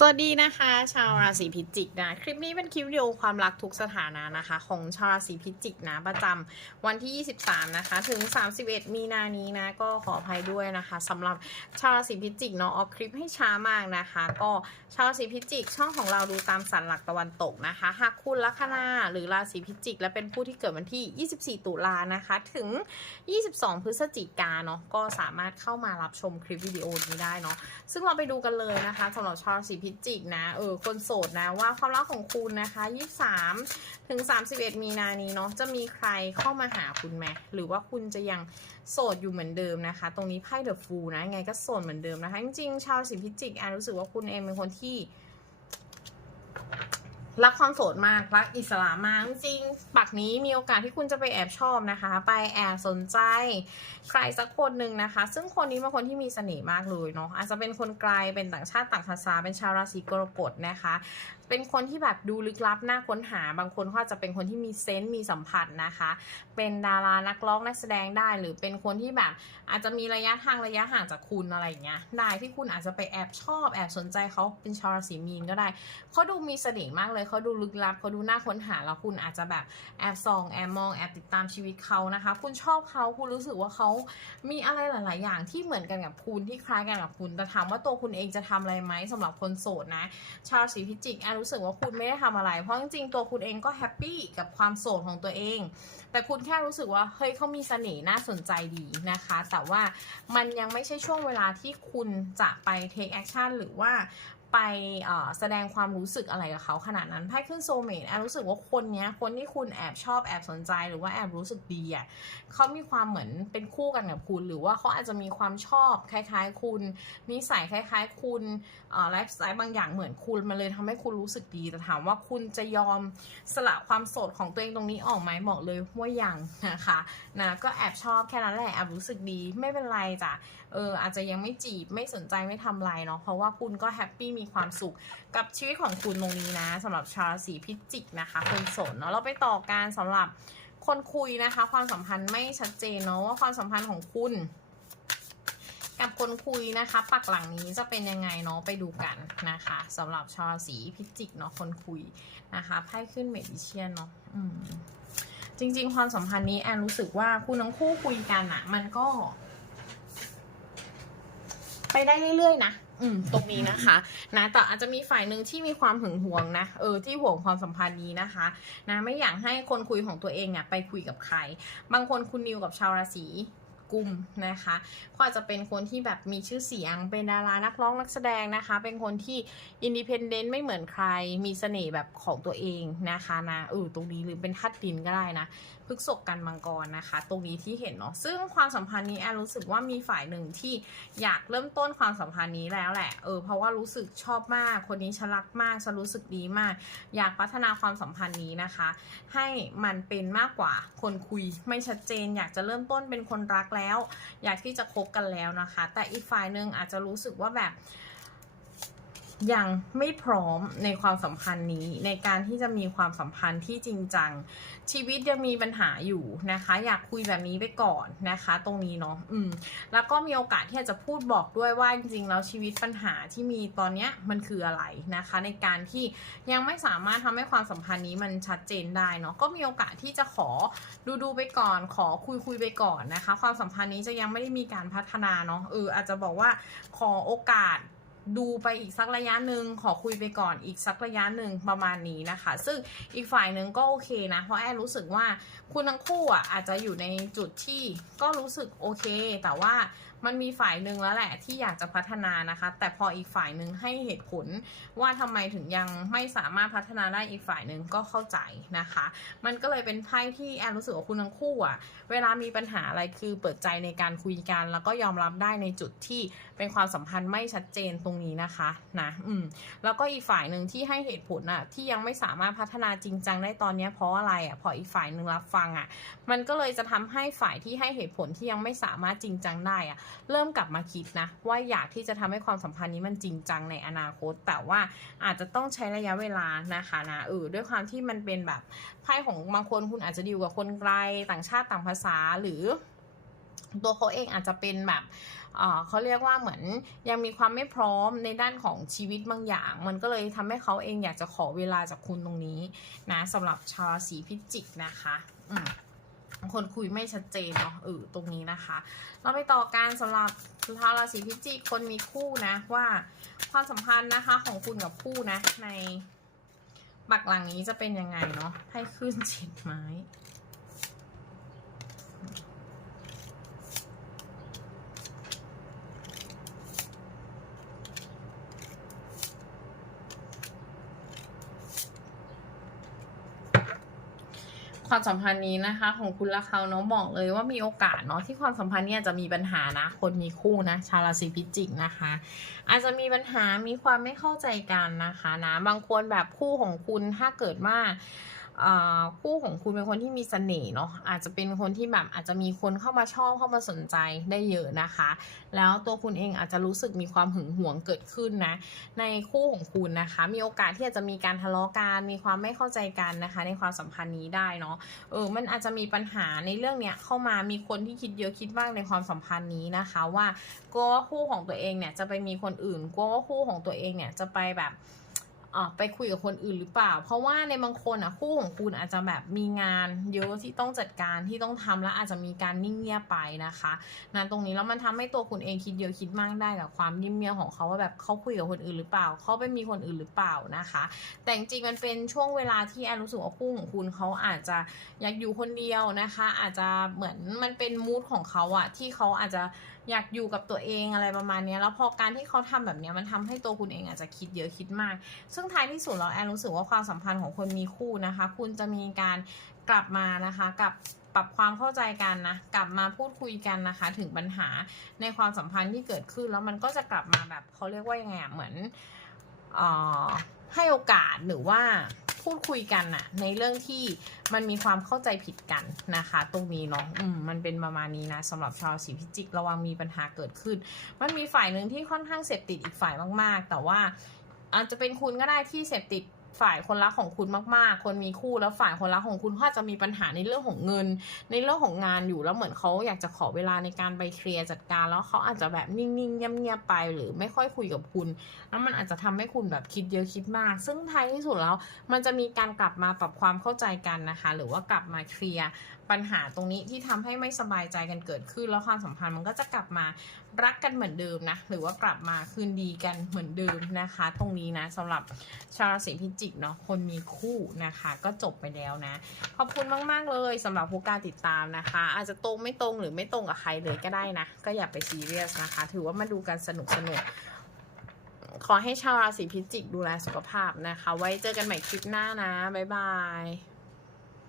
สวัสดีนะคะ ชาวราศีพิจิกนะคลิปนี้เป็นคลิปวิดีโอความรักทุกสถานะนะคะ ของชาวราศีพิจิกนะประจำวันที่ 23 นะคะ ถึง 31 มีนานี้นะก็ขออภัยด้วยนะคะสำหรับชาวราศีพิจิกเนาะออกคลิปให้ช้ามากนะคะ ก็ชาวราศีพิจิกช่องของเราดูตามสันหลักตะวันตกนะคะหากคุณลัคนาหรือราศีพิจิก และเป็นผู้ที่เกิดวันที่ 24 ตุลานะคะ ถึง 22 พฤศจิกาเนาะก็สามารถเข้ามารับชมคลิปวิดีโอนี้ได้เนาะซึ่งเราไปดูกันเลยนะคะสำหรับชาวราศีพิจิกนะ เออ คนโสดนะว่าความรักของคุณนะคะ23ถึง31 มีนานี้เนาะจะมีใครเข้ามาหาคุณไหมหรือว่าคุณจะยังโสดอยู่เหมือนเดิมนะคะ ตรงนี้ไพ่เดอะฟูนะไงก็โสดเหมือนเดิมนะคะ จริงๆชาวสิงพิจิกอนรู้สึกว่าคุณเองเป็นคนที่ รักความโสดมากรักอิสระมากจริงปักนี้มีโอกาสที่คุณจะไปแอบชอบนะคะ ไปแอบสนใจ ใครสักคนหนึ่งนะคะ ซึ่งคนนี้เป็นคนที่มีเสน่ห์มากเลยเนาะอาจจะเป็นคนไกลเป็นต่างชาติต่างภาษาเป็นชาวราศีกรกฎนะคะ เป็นคนที่แบบดูลึกลับน่าค้นหาบางคนก็จะเป็นคนที่มีเซนส์มีสัมผัสนะคะ เป็นดารานักร้องนักแสดงได้ หรือเป็นคนที่แบบอาจจะมีระยะทางระยะห่างจากคุณอะไรอย่างเงี้ยได้ที่คุณอาจจะไปแอบชอบแอบสนใจเขาเป็นชาวราศีมีนก็ได้เขาดูมีเสน่ห์มากเลยเขาดูลึกลับเขาดูน่าค้นหาแล้วคุณอาจจะแบบแอบส่องแอบมองแอบติดตามชีวิตเขานะคะ คุณชอบเขาคุณรู้สึกว่าเขามีอะไรหลาย ๆ อย่างที่เหมือนกันกับคุณที่คล้ายกันกับคุณแต่ถามว่าตัวคุณเองจะทำอะไรไหมสำหรับคนโสดนะ ชาวราศีพิจิกแอนรู้สึกว่าคุณไม่ได้ทำอะไร เพราะจริง ๆ ตัวคุณเองก็แฮปปี้กับความโสดของตัวเอง แต่คุณแค่รู้สึกว่าเฮ้ยเขามีเสน่ห์น่าสนใจดีนะคะ แต่ว่ามันยังไม่ใช่ช่วงเวลาที่คุณจะไป take action หรือว่า ไปแสดงความรู้สึกอะไรกับเขาขนาดนั้นไพ่ขึ้นโซเมตแอนรู้สึกว่าคนเนี้ยคนที่คุณแอบชอบแอบสนใจหรือว่าแอบรู้สึกดีอะเขามีความเหมือนเป็นคู่กันกับคุณ หรือว่าเขาอาจจะมีความชอบคล้ายๆ คุณนิสัยคล้าย ๆ คุณไลฟ์สไตล์บางอย่างเหมือนคุณมันเลยทำให้คุณรู้สึกดีแต่ถามว่าคุณจะยอมสละความโสดของตัวเองตรงนี้ออกไหมบอกเลยว่ายังนะคะนะก็แอบชอบแค่นั้นแหละแอบรู้สึกดีไม่เป็นไรจ้ะเอออาจจะยังไม่จีบไม่สนใจไม่ทำอะไรเนาะเพราะว่าคุณก็แฮปปี้มีความสุขกับชีวิตของคุณตรงนี้นะสำหรับชาวราศีพิจิกนะคะคนโสดเนาะเราไปต่อการสำหรับคนคุยนะคะ ความสัมพันธ์ไม่ชัดเจนเนาะว่าความสัมพันธ์ของคุณ กับคนคุยนะคะ ปักหลังนี้จะเป็นยังไงเนาะไปดูกันนะคะสำหรับชาวราศีพิจิกเนาะคนคุยนะคะไพ่ขึ้นเมดิเชียนเนาะจริง ๆ ความสัมพันธ์นี้แอนรู้สึกว่าคุณทั้งคู่คุยกันอะมันก็ ไปได้เรื่อยๆนะอืมตรงนี้นะคะนะแต่อาจจะมีฝ่ายหนึ่งที่มีความหึงหวงนะเออที่ห่วงความสัมพันธ์นี้นะคะนะไม่อยากให้คนคุยของตัวเองเนี่ยไปคุยกับใคร บางคนคุณนิวกับชาวราศี กุมนะคะก็อาจจะเป็นคนที่แบบมีชื่อเสียง เป็นดารานักร้องนักแสดงนะคะ เป็นคนที่อินดิเพนเดนต์ไม่เหมือนใคร มีเสน่ห์แบบของตัวเองนะคะนะเออตรงนี้หรือเป็นทัดดินก็ได้นะพฤกษกกันมังกรนะคะ ตรงนี้ที่เห็นเนาะซึ่งความสัมพันธ์นี้แอนรู้สึกว่ามีฝ่ายหนึ่งที่อยากเริ่มต้นความสัมพันธ์นี้แล้วแหละเออเพราะว่ารู้สึกชอบมาก คนนี้ฉันรักมากฉันรู้สึกดีมาก อยากพัฒนาความสัมพันธ์นี้นะคะ ให้มันเป็นมากกว่าคนคุยไม่ชัดเจน อยากจะเริ่มต้นเป็นคนรักแล้วอยากที่จะคบกันแล้วนะคะ แต่อีกฝ่ายหนึ่งอาจจะรู้สึกว่าแบบ ยังไม่พร้อมในความสัมพันธ์นี้ ในการที่จะมีความสัมพันธ์ที่จริงจัง ชีวิตยังมีปัญหาอยู่นะคะ อยากคุยแบบนี้ไปก่อนนะคะ ตรงนี้เนาะอืมแล้วก็มีโอกาสที่จะพูดบอกด้วยว่าจริงๆแล้วชีวิตปัญหาที่มีตอนเนี้ยมันคืออะไรนะคะ ในการที่ยังไม่สามารถทำให้ความสัมพันธ์นี้มันชัดเจนได้เนาะก็มีโอกาสที่จะขอดูดูไปก่อน ขอคุยคุยไปก่อนนะคะ ความสัมพันธ์นี้จะยังไม่ได้มีการพัฒนาเนาะเอออาจจะบอกว่าขอโอกาส ดูไปอีกสักระยะหนึ่งขอคุยไปก่อนอีกสักระยะหนึ่งประมาณนี้นะคะ ซึ่งอีกฝ่ายหนึ่งก็โอเคนะ เพราะแอนรู้สึกว่าคุณทั้งคู่อะอาจจะอยู่ในจุดที่ก็รู้สึกโอเค แต่ว่า มันมีฝ่ายหนึ่งแล้วแหละที่อยากจะพัฒนานะคะ แต่พออีกฝ่ายหนึ่งให้เหตุผลว่าทำไมถึงยังไม่สามารถพัฒนาได้อีกฝ่ายหนึ่งก็เข้าใจนะคะ มันก็เลยเป็นไพ่ที่แอนรู้สึกว่าคุณทั้งคู่อะเวลามีปัญหาอะไรคือเปิดใจในการคุยกัน แล้วก็ยอมรับได้ในจุดที่เป็นความสัมพันธ์ไม่ชัดเจนตรงนี้นะคะนะอืมแล้วก็อีกฝ่ายหนึ่งที่ให้เหตุผลอะที่ยังไม่สามารถพัฒนาจริงจังได้ตอนนี้เพราะอะไรอะพออีกฝ่ายหนึ่งรับฟังอะมันก็เลยจะทำให้ฝ่ายที่ให้เหตุผลที่ยังไม่สามารถจริงจังได้อะเริ่มกลับมาคิดนะ ว่าอยากที่จะทำให้ความสัมพันธ์นี้มันจริงจังในอนาคต แต่ว่าอาจจะต้องใช้ระยะเวลานะคะนะเออด้วยความที่มันเป็นแบบไพ่ของบางคนคุณอาจจะดีลกับคนไกลต่างชาติต่างภาษาหรือตัวเขาเองอาจจะเป็นแบบเออเขาเรียกว่าเหมือนยังมีความไม่พร้อมในด้านของชีวิตบางอย่าง มันก็เลยทำให้เขาเองอยากจะขอเวลาจากคุณตรงนี้นะสำหรับชาวราศีพิจิกนะคะ อืม คนคุยไม่ชัดเจนเนาะเออตรงนี้นะคะ เราไปต่อการสำหรับชาวราศีพิจิกคนมีคู่นะว่าความสัมพันธ์นะคะของคุณกับคู่นะ ในบักหลังนี้จะเป็นยังไงเนาะให้ขึ้นเฉดไม้ ความสัมพันธ์นี้นะคะ ของคุณและเขาเนาะบอกเลยว่ามีโอกาสเนาะที่ความสัมพันธ์เนี่ยจะมีปัญหานะ คนมีคู่นะ ชาวราศีพิจิกนะคะ อาจจะมีปัญหามีความไม่เข้าใจกันนะคะนะบางคนแบบคู่ของคุณถ้าเกิดว่าอ่า คู่ของคุณเป็นคนที่มีเสน่ห์เนาะอาจจะเป็นคนที่แบบอาจจะมีคนเข้ามาชอบเข้ามาสนใจได้เยอะนะคะ แล้วตัวคุณเองอาจจะรู้สึกมีความหึงหวงเกิดขึ้นนะ ในคู่ของคุณนะคะ มีโอกาสที่อาจจะมีการทะเลาะกันมีความไม่เข้าใจกันนะคะ ในความสัมพันธ์นี้ได้เนาะเออมันอาจจะมีปัญหาในเรื่องเนี้ยเข้ามามีคนที่คิดเยอะคิดมากในความสัมพันธ์นี้นะคะว่ากลัวว่าคู่ของตัวเองเนี่ยจะไปมีคนอื่นกลัวว่าคู่ของตัวเองเนี่ยจะไปแบบ ไปคุยกับคนอื่นหรือเปล่า เพราะว่าในบางคนอะคู่ของคุณอาจจะแบบมีงานเยอะที่ต้องจัดการที่ต้องทำแล้วอาจจะมีการนิ่งเงียบไปนะคะนะตรงนี้แล้วมันทำให้ตัวคุณเองคิดเยอะคิดมากได้กับความนิ่งเงียบของเขาว่าแบบเขาคุยกับคนอื่นหรือเปล่าเขาไปมีคนอื่นหรือเปล่านะคะ แต่จริงมันเป็นช่วงเวลาที่แอนรู้สึกว่าคู่ของคุณเขาอาจจะอยากอยู่คนเดียวนะคะ อาจจะเหมือนมันเป็นมูดของเขาอะที่เขาอาจจะอยากอยู่กับตัวเองอะไรประมาณนี้แล้วพอการที่เขาทำแบบนี้มันทำให้ตัวคุณเองอาจจะคิดเยอะคิดมากซึ่งท้ายที่สุดแล้วแอนรู้สึกว่าความสัมพันธ์ของคนมีคู่นะคะ คุณจะมีการกลับมานะคะกับปรับความเข้าใจกันนะ กลับมาพูดคุยกันนะคะ ถึงปัญหาในความสัมพันธ์ที่เกิดขึ้น แล้วมันก็จะกลับมาแบบเขาเรียกว่ายังไงอะเหมือนอ่อให้โอกาสหรือว่าพูดคุยกันอะในเรื่องที่มันมีความเข้าใจผิดกันนะคะ ตรงนี้เนาะอืมมันเป็นประมาณนี้นะสำหรับชาวราศีพิจิกระวังมีปัญหาเกิดขึ้น มันมีฝ่ายหนึ่งที่ค่อนข้างเสพติดอีกฝ่ายมาก ๆ แต่ว่า อาจจะเป็นคุณก็ได้ที่เสพติด ฝ่ายคนรักของคุณมาก ๆ คนมีคู่แล้วฝ่ายคนรักของคุณเขาอาจจะมีปัญหาในเรื่องของเงิน ในเรื่องของงานอยู่แล้วเหมือนเขาอยากจะขอเวลาในการไปเคลียร์จัดการ แล้วเขาอาจจะแบบนิ่งๆเงียบๆไปหรือไม่ค่อยคุยกับคุณแล้วมันอาจจะทำให้คุณแบบคิดเยอะคิดมาก ซึ่งท้ายที่สุดแล้วมันจะมีการกลับมาปรับความเข้าใจกันนะคะ หรือว่ากลับมาเคลียร์ปัญหาตรงนี้ที่ทำให้ไม่สบายใจกันเกิดขึ้น แล้วความสัมพันธ์มันก็จะกลับมารักกันเหมือนเดิมนะหรือว่ากลับมาคืนดีกันเหมือนเดิมนะคะ ตรงนี้นะสำหรับชาวราศีพิจิกเนาะคนมีคู่นะคะ ก็จบไปแล้วนะ ขอบคุณมาก ๆ เลยสำหรับผู้การติดตามนะคะ อาจจะตรงไม่ตรงหรือไม่ตรงกับใครเลยก็ได้นะ ก็อย่าไปซีเรียสนะคะ ถือว่ามาดูกันสนุกสนุกขอให้ชาวราศีพิจิกดูแลสุขภาพนะคะ ไว้เจอกันใหม่คลิปหน้านะบ๊ายบาย